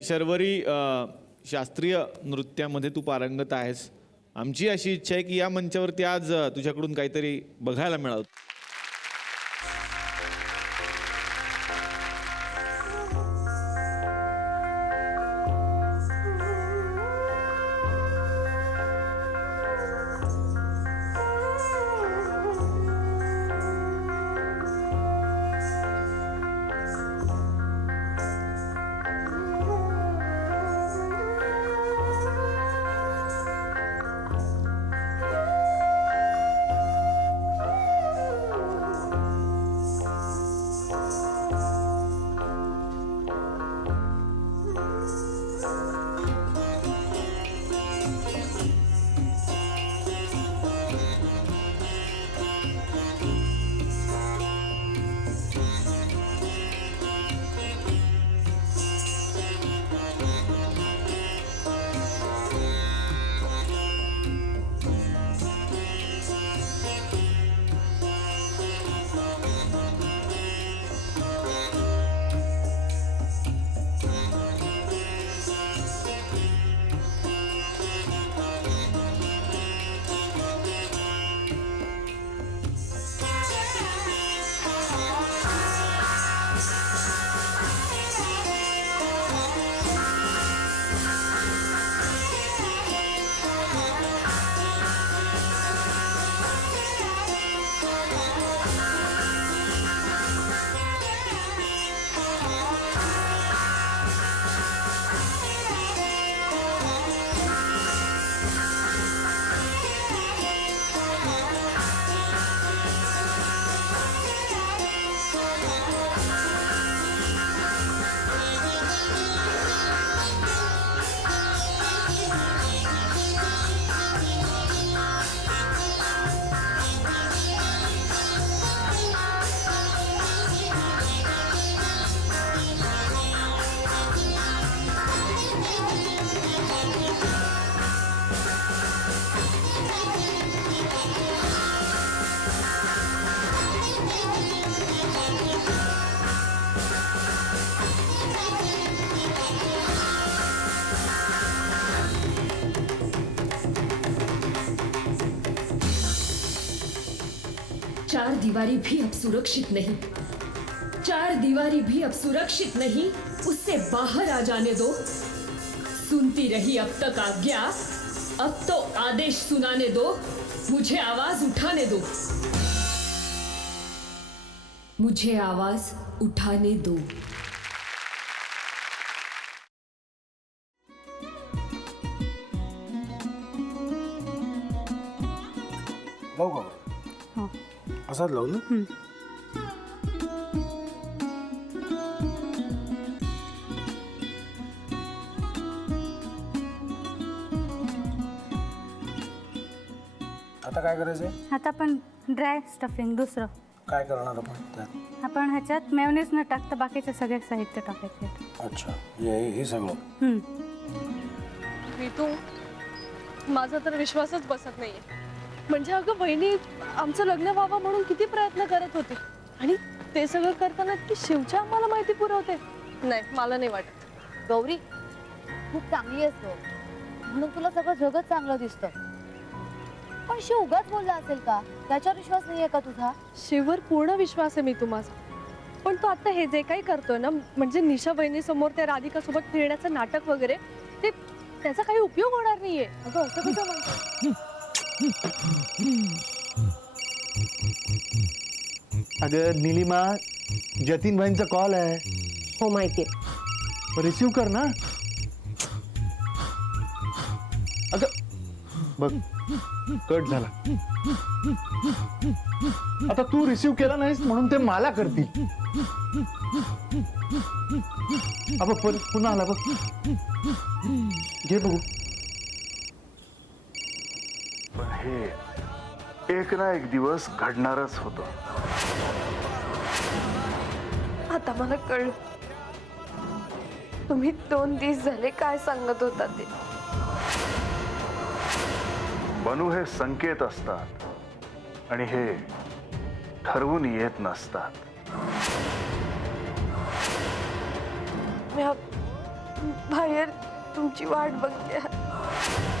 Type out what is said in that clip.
शर्वरी शास्त्रीय नृत्यामध्ये तू पारंगत आहेस. आमची अशी इच्छा आहे की या मंचावरती आज तुझ्याकडून काहीतरी बघायला मिळावं. चार दीवारी भी अब सुरक्षित नहीं, चार दीवारी भी अब सुरक्षित नहीं, उससे बाहर आ जाने दो. सुनती रही अब तक आज्ञा, अब तो आदेश सुनाने दो. मुझे आवाज उठाने दो, मुझे आवाज उठाने दो. लावू का? हो. असाच लावू ना. आता काय करायचंय? आता आपण ड्राय स्टफिंग दुसरं काय करणार आपण त्यात? आपण ह्याच्यात मेयोनीज न टाकता बाकीचे सगळे साहित्य टाकायचे. अच्छा, हे सगळं. ऋतू, माझा तर विश्वासच बसत नाहीये. म्हणजे अगं बहिणी आमचं लग्न व्हावं म्हणून किती प्रयत्न करत होते आणि ते सगळं करताना ती शिवच्या आम्हाला माहिती पुरवते. नाही, मला नाही वाटत. गौरी खूप चांगली असतो म्हणून तुला सगळं जगत चांगलं दिसतं, पण शिव उगाच बोलला असेल का? त्याच्यावर विश्वास नाहीये का तुझा? शिववर पूर्ण विश्वास आहे मी तुम्हाला, पण तो आता हे जे काही करतोय ना, म्हणजे निशा बहिणी समोर त्या राधिका सोबत फिरण्याचं नाटक वगैरे, ते त्याचा काही उपयोग होणार नाहीये. अगं असं कसं म्हणतो? अगं नीलिमा, जतीन भाईंचा कॉल आहे. हो माहितीये. रिसीव कर ना. अगं बघ, कट झाला. आता तू रिसीव केला नाहीस म्हणून ते मला करतील. अब पुन्हा आला बघ, घे बघू. पण हे एक ना एक दिवस घडणारच होतं. आता मला कळलं तुम्ही 2 दिवस झाले काय सांगत होता ते. बनू हे संकेत असतात आणि हे ठरवून येत नसतात. बाहेर तुमची वाट बघते